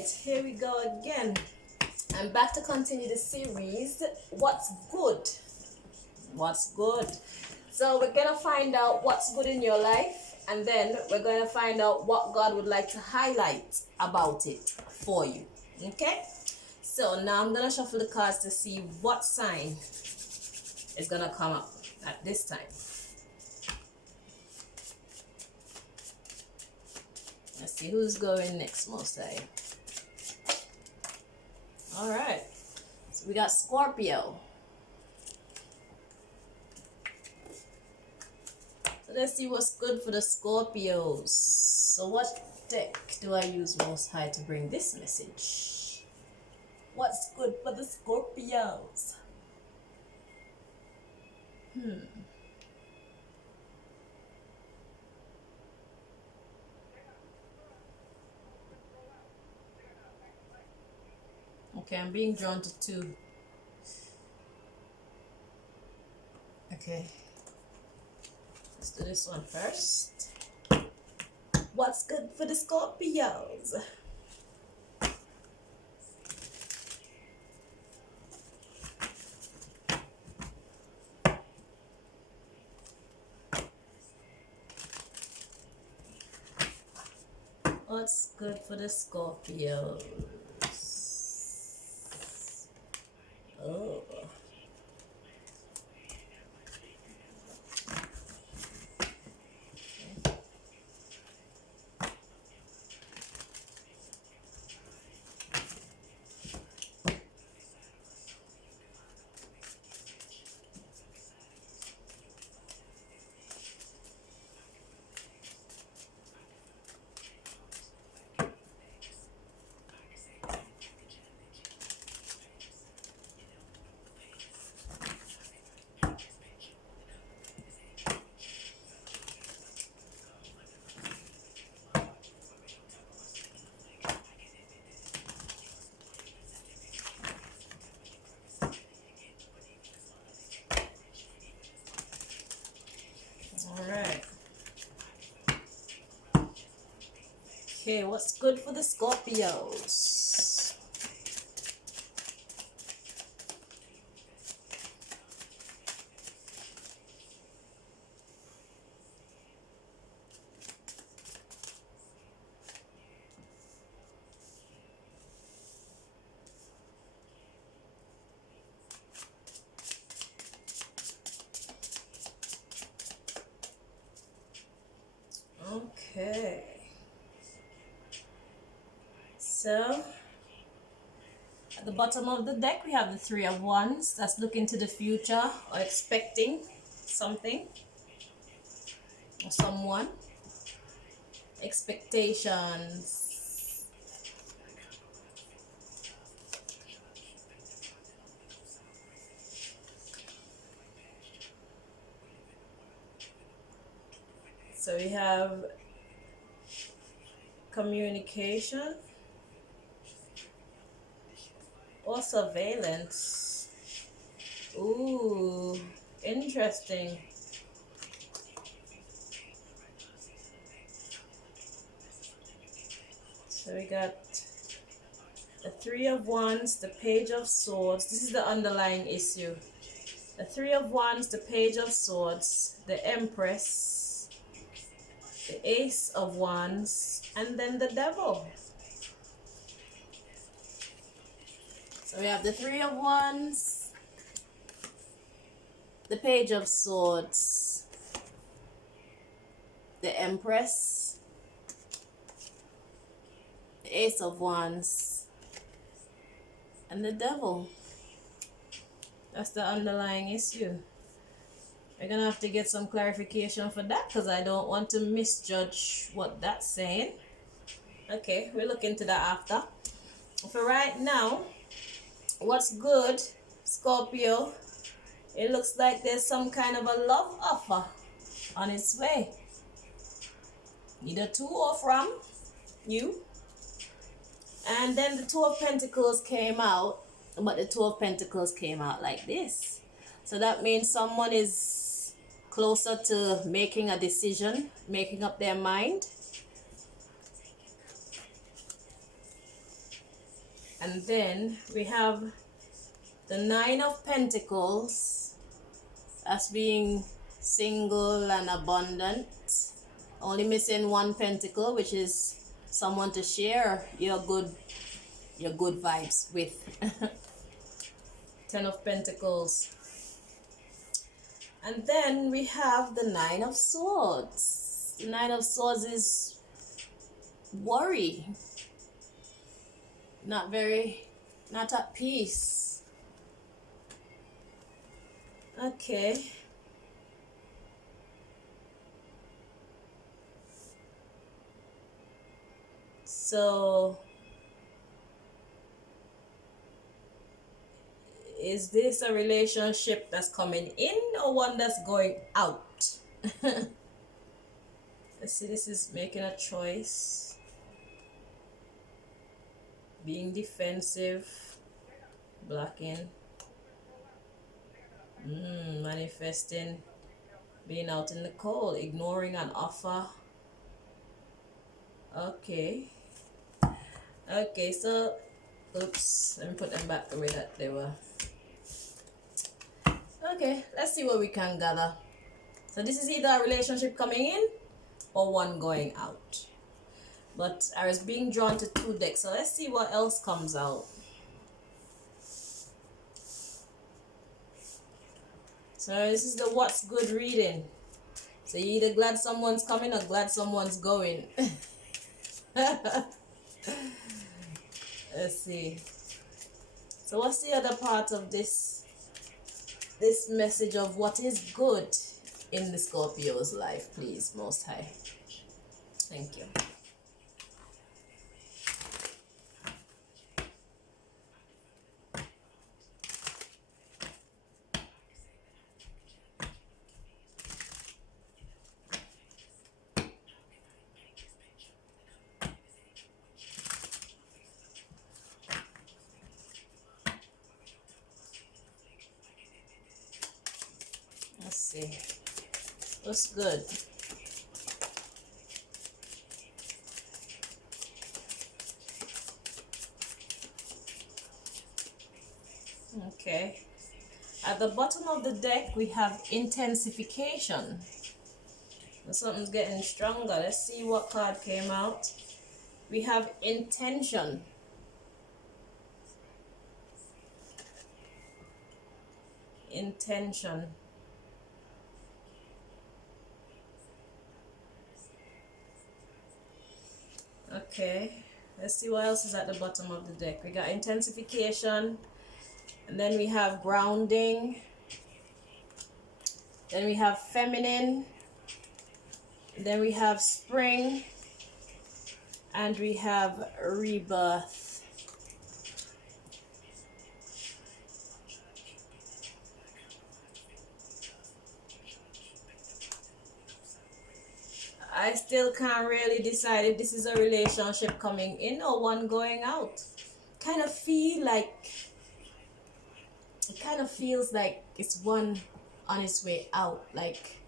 right, here we go again. I'm back to continue the series. What's good? What's good? So we're gonna find out what's good in your life, and then we're gonna find out what God would like to highlight about it for you. Okay? So now I'm gonna shuffle the cards to see what sign is gonna come up at this time. Let's see who's going next most time. Alright. So we got Scorpio. So let's see what's good for the Scorpios. So what deck do I use most high to bring this message? What's good for the Scorpios? Okay, I'm being drawn to two. Okay. Let's do this one first. What's good for the Scorpios? What's good for the Scorpios? Oh. Alright. Okay, what's good for the Scorpios? Okay. So, at the bottom of the deck, we have the Three of Wands. That's looking to the future or expecting something or someone. Expectations. So we have communication or surveillance. Ooh, interesting. So we got the Three of Wands, the Page of Swords. This is the underlying issue. The Three of Wands, the Page of Swords, the Empress, the Ace of Wands, and then the Devil. So we have the Three of Wands, the Page of Swords, the Empress, the Ace of Wands, and the Devil. That's the underlying issue. We're gonna have to get some clarification for that because I don't want to misjudge what that's saying. Okay, we'll look into that after. For right now, what's good, Scorpio? It looks like there's some kind of a love offer on its way. Either to or from you. And then the Two of Pentacles came out, but the Two of Pentacles came out like this. So that means someone is closer to making a decision, making up their mind. And then we have the Nine of Pentacles as being single and abundant. Only missing one pentacle, which is someone to share your good vibes with. Ten of Pentacles. And then we have the Nine of Swords. The Nine of Swords is worry. Not at peace. Okay. So, is this a relationship that's coming in or one that's going out? Let's see, this is making a choice. Being defensive. Blocking. Manifesting. Being out in the cold. Ignoring an offer. Okay. Okay, so, oops, let me put them back the way that they were. Okay, let's see what we can gather. So this is either a relationship coming in or one going out. But I was being drawn to two decks, so let's see what else comes out. So this is the what's good reading. So you're either glad someone's coming or glad someone's going. Let's see. So what's the other part of this message of what is good in the Scorpio's life, please, Most High? Thank you. Let's see. What's good? Okay. At the bottom of the deck, we have intensification. Something's getting stronger. Let's see what card came out. We have intention. Intention. Okay, let's see what else is at the bottom of the deck. We got intensification, and then we have grounding, then we have feminine, then we have spring, and we have rebirth. I still can't really decide if this is a relationship coming in or one going out. It kind of feels like it's one on its way out. Like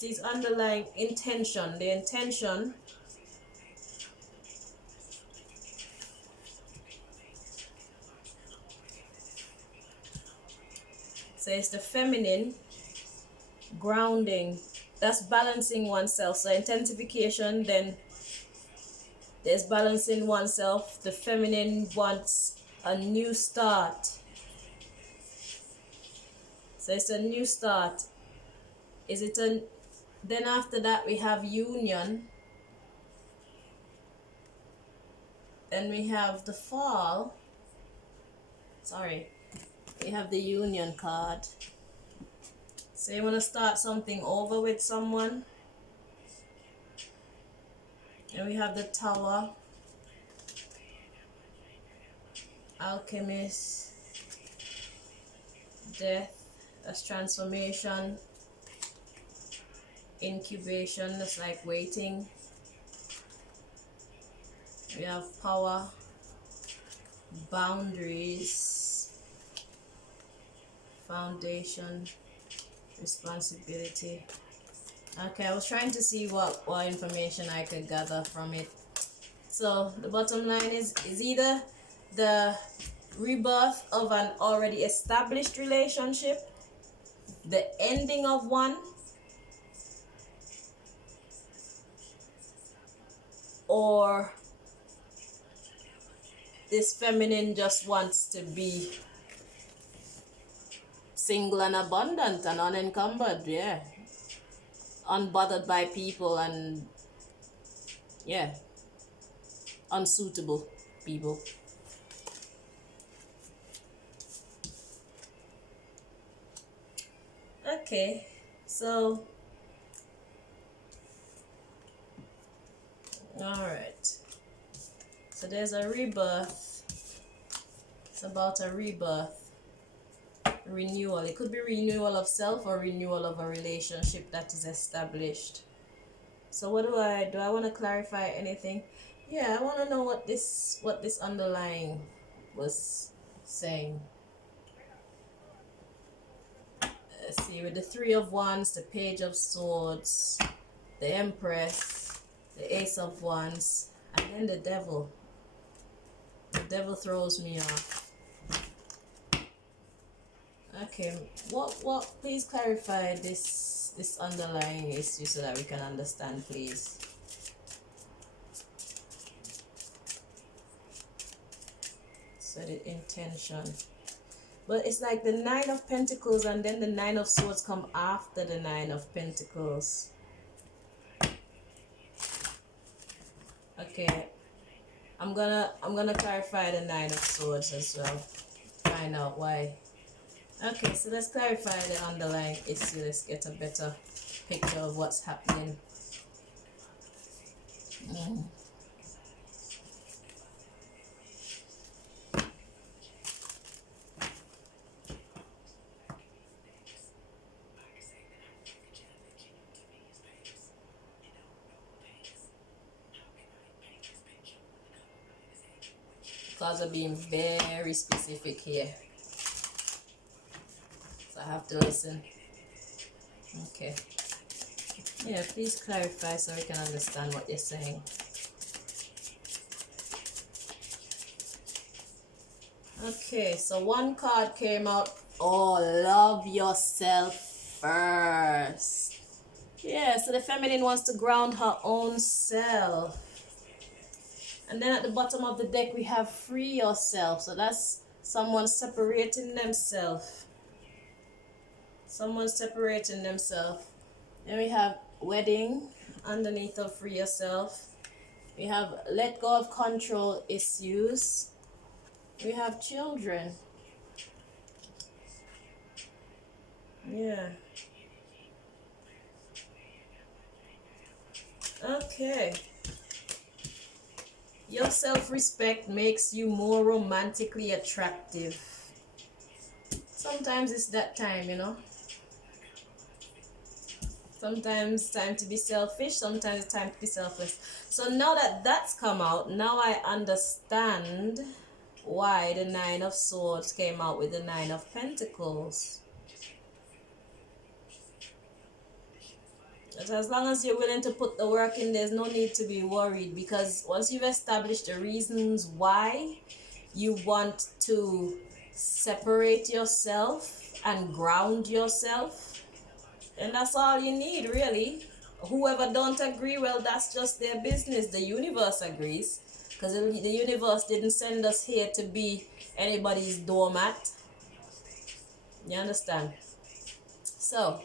these underlying intention, the intention says the feminine. Grounding, that's balancing oneself. So intensification, then there's balancing oneself. The feminine wants a new start, so it's a new start. Is it a then after that we have union, then we have the fall. We have the union card. So you want to start something over with someone. And we have the Tower, Alchemist, Death, that's transformation, incubation, that's like waiting. We have Power, Boundaries, Foundation, Responsibility, Okay, I was trying to see what information I could gather from it. So the bottom line is either the rebirth of an already established relationship, the ending of one, or this feminine just wants to be single and abundant and unencumbered, yeah, unbothered by people and yeah, unsuitable people. Okay, so all right, so there's a rebirth. It's about a rebirth, renewal. It could be renewal of self or renewal of a relationship that is established. So what do I want to clarify anything? Yeah, I want to know what this underlying was saying. Let's see, with the Three of Wands, the Page of Swords, the Empress, the Ace of Wands, and then the Devil. The Devil throws me off. Okay, what please clarify this underlying issue so that we can understand, please. So the intention. But it's like the Nine of Pentacles and then the Nine of Swords come after the Nine of Pentacles. Okay, I'm gonna clarify the Nine of Swords as well. Find out why. Okay, so let's clarify the underlying issue. Let's get a better picture of what's happening. Cards are being very specific here, so I have to listen. Okay. Yeah, please clarify so we can understand what you're saying. Okay, so one card came out. Oh, love yourself first. Yeah, so the feminine wants to ground her own self. And then at the bottom of the deck, we have free yourself. So that's someone separating themselves. Someone separating themselves. Then we have wedding underneath of free yourself. We have let go of control issues. We have children. Yeah. Okay. Your self-respect makes you more romantically attractive. Sometimes it's that time, you know. Sometimes it's time to be selfish, sometimes it's time to be selfless. So now that that's come out, now I understand why the Nine of Swords came out with the Nine of Pentacles. But as long as you're willing to put the work in, there's no need to be worried, because once you've established the reasons why you want to separate yourself and ground yourself, and that's all you need, really. Whoever don't agree, well, that's just their business. The universe agrees, because the universe didn't send us here to be anybody's doormat. You understand? So,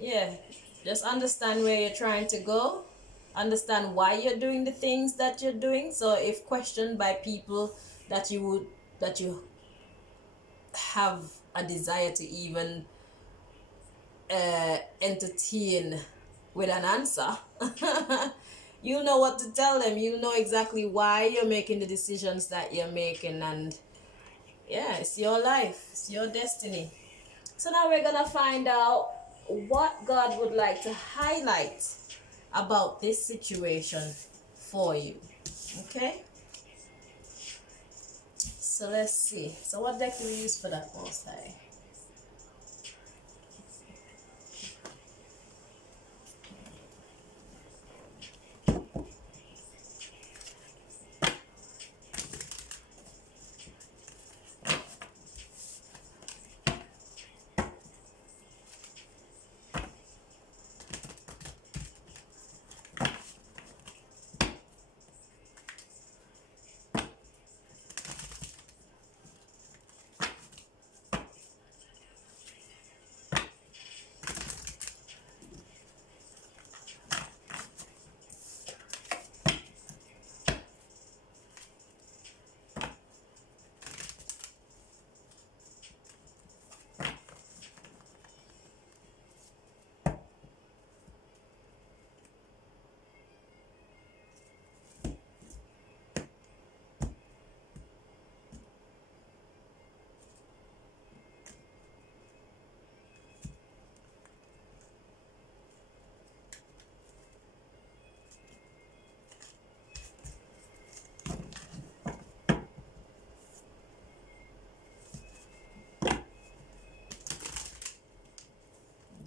yeah, just understand where you're trying to go. Understand why you're doing the things that you're doing. So if questioned by people that you have a desire to even entertain with an answer, you'll know what to tell them. You'll know exactly why you're making the decisions that you're making, and yeah, it's your life, it's your destiny. So now we're gonna find out what God would like to highlight about this situation for you. Okay, so let's see. So what deck do we use for that, Most High?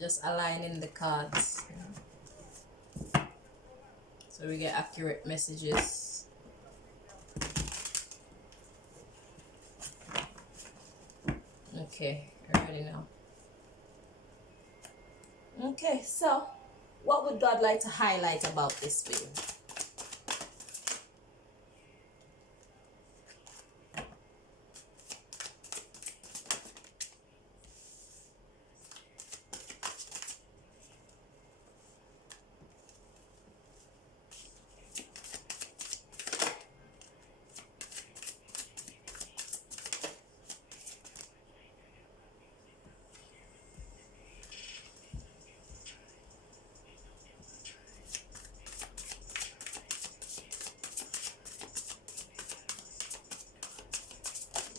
just aligning the cards so we get accurate messages. Okay, ready now. Okay, so what would God like to highlight about this for you?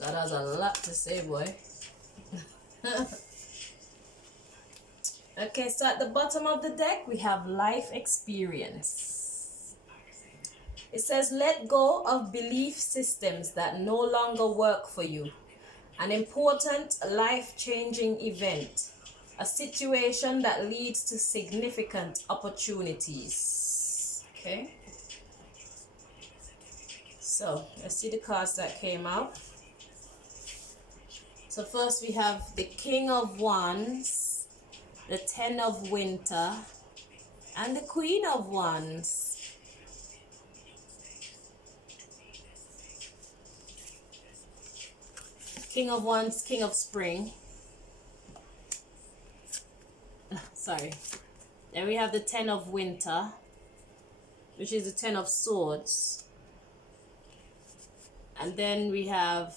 God has a lot to say, boy. Okay, so at the bottom of the deck, we have life experience. It says, let go of belief systems that no longer work for you. An important life-changing event. A situation that leads to significant opportunities. Okay. So, let's see the cards that came out. So first we have the King of Wands, the Ten of Winter, and the Queen of Wands. King of Wands, King of Spring. Sorry. Then we have the Ten of Winter, which is the Ten of Swords. And then we have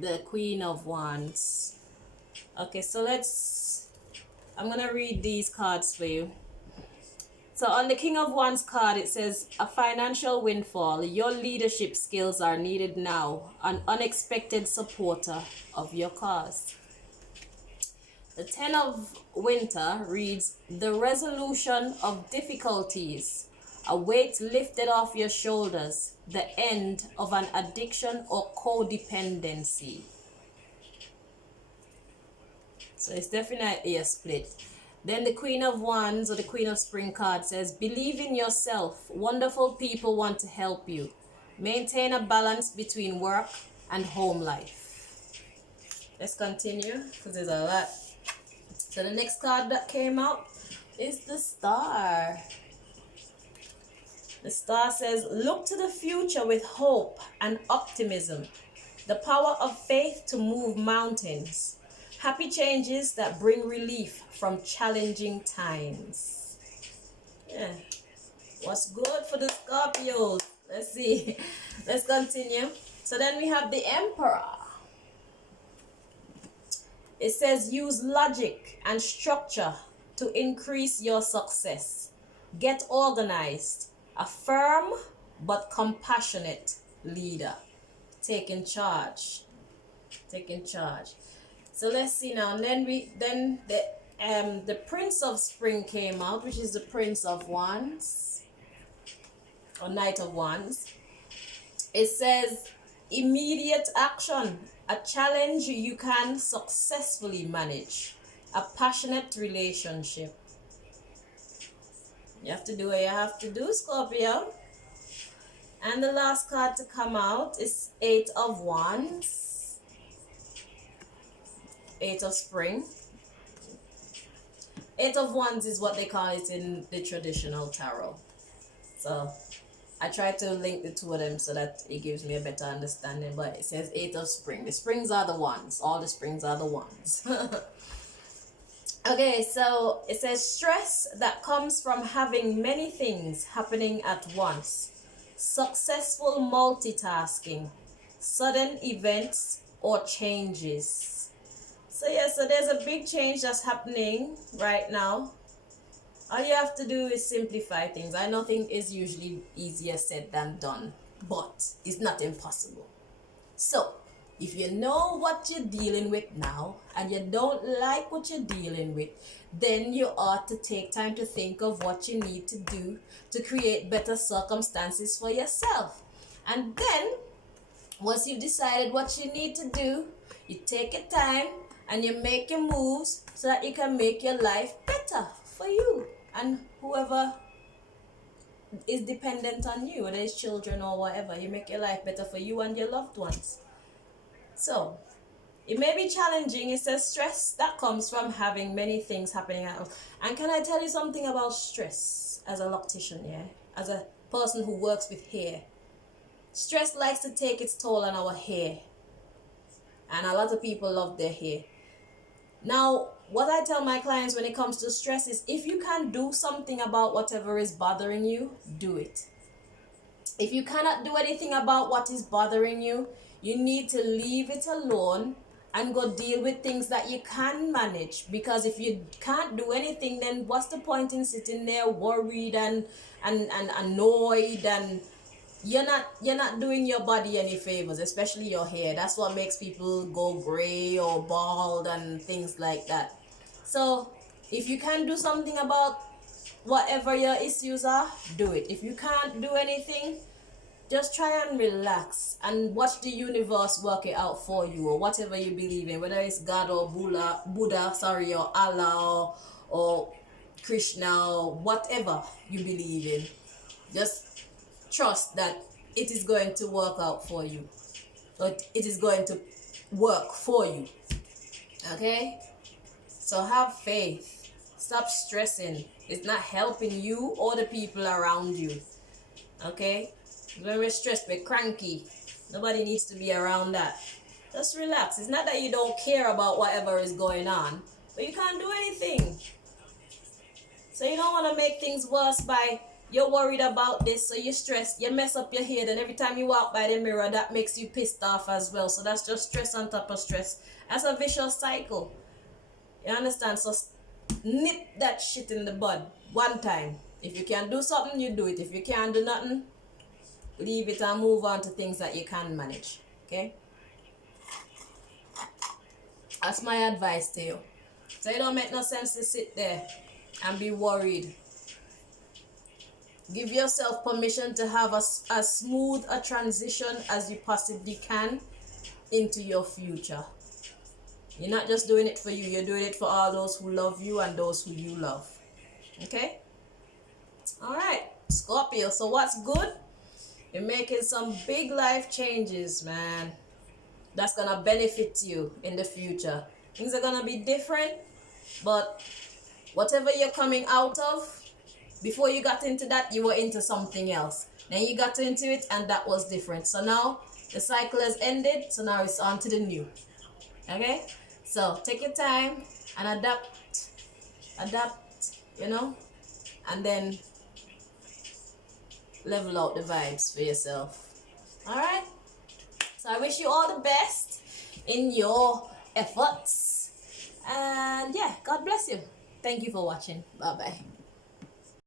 the Queen of Wands. Okay, so I'm gonna read these cards for you. So on the King of Wands card, it says, a financial windfall. Your leadership skills are needed now. An unexpected supporter of your cause. The Ten of Winter reads, the resolution of difficulties. A weight lifted off your shoulders. The end of an addiction or codependency. So it's definitely a split. Then the Queen of Wands or the Queen of Spring card says, believe in yourself. Wonderful people want to help you. Maintain a balance between work and home life. Let's continue because there's a lot. So the next card that came out is the Star. The Star says, look to the future with hope and optimism. The power of faith to move mountains. Happy changes that bring relief from challenging times. Yeah. What's good for the Scorpios? Let's see. Let's continue. So then we have the Emperor. It says, use logic and structure to increase your success. Get organized. A firm but compassionate leader. Taking charge. Taking charge. So let's see now. And then the Prince of Spring came out, which is the Prince of Wands. Or Knight of Wands. It says, immediate action. A challenge you can successfully manage. A passionate relationship. You have to do what you have to do, Scorpio. And the last card to come out is Eight of Wands. Eight of Spring. Eight of Wands is what they call it in the traditional tarot. So I try to link the two of them so that it gives me a better understanding. But it says Eight of Spring. The springs are the ones. All the springs are the ones. Okay, so it says stress that comes from having many things happening at once. Successful multitasking. Sudden events or changes. So yeah, so there's a big change that's happening right now. All you have to do is simplify things. I know things is usually easier said than done, but it's not impossible. So if you know what you're dealing with now and you don't like what you're dealing with, then you ought to take time to think of what you need to do to create better circumstances for yourself. And then, once you've decided what you need to do, you take your time and you make your moves so that you can make your life better for you and whoever is dependent on you, whether it's children or whatever. You make your life better for you and your loved ones. So it may be challenging. It's a stress that comes from having many things happening at once. And can I tell you something about stress as a loctician, yeah? As a person who works with hair. Stress likes to take its toll on our hair. And a lot of people love their hair. Now, what I tell my clients when it comes to stress is if you can do something about whatever is bothering you, do it. If you cannot do anything about what is bothering you, you need to leave it alone and go deal with things that you can manage. Because if you can't do anything, then what's the point in sitting there worried and annoyed, and you're not doing your body any favors, especially your hair. That's what makes people go gray or bald and things like that. So if you can do something about whatever your issues are, do it. If you can't do anything, just try and relax and watch the universe work it out for you, or whatever you believe in, whether it's God or Buddha, or Allah or Krishna, or whatever you believe in. Just trust that it is going to work out for you. But it is going to work for you. Okay? So have faith. Stop stressing. It's not helping you or the people around you. Okay? When we're stressed, we're cranky. Nobody needs to be around that. Just relax. It's not that you don't care about whatever is going on, but you can't do anything. So you don't want to make things worse by you're worried about this, so you're stressed, you mess up your head, and every time you walk by the mirror, that makes you pissed off as well. So that's just stress on top of stress. That's a vicious cycle. You understand? So nip that shit in the bud one time. If you can do something, you do it. If you can't do nothing, leave it and move on to things that you can manage. Okay? That's my advice to you. So it don't make no sense to sit there and be worried. Give yourself permission to have as smooth a transition as you possibly can into your future. You're not just doing it for you, you're doing it for all those who love you and those who you love. Okay? Alright, Scorpio. So what's good? You're making some big life changes, man. That's gonna benefit you in the future. Things are gonna be different, but whatever you're coming out of, before you got into that, you were into something else. Then you got into it, and that was different. So now the cycle has ended, so now it's on to the new. Okay? So take your time and adapt, and then level out the vibes for yourself. Alright? So I wish you all the best in your efforts. And yeah, God bless you. Thank you for watching. Bye-bye.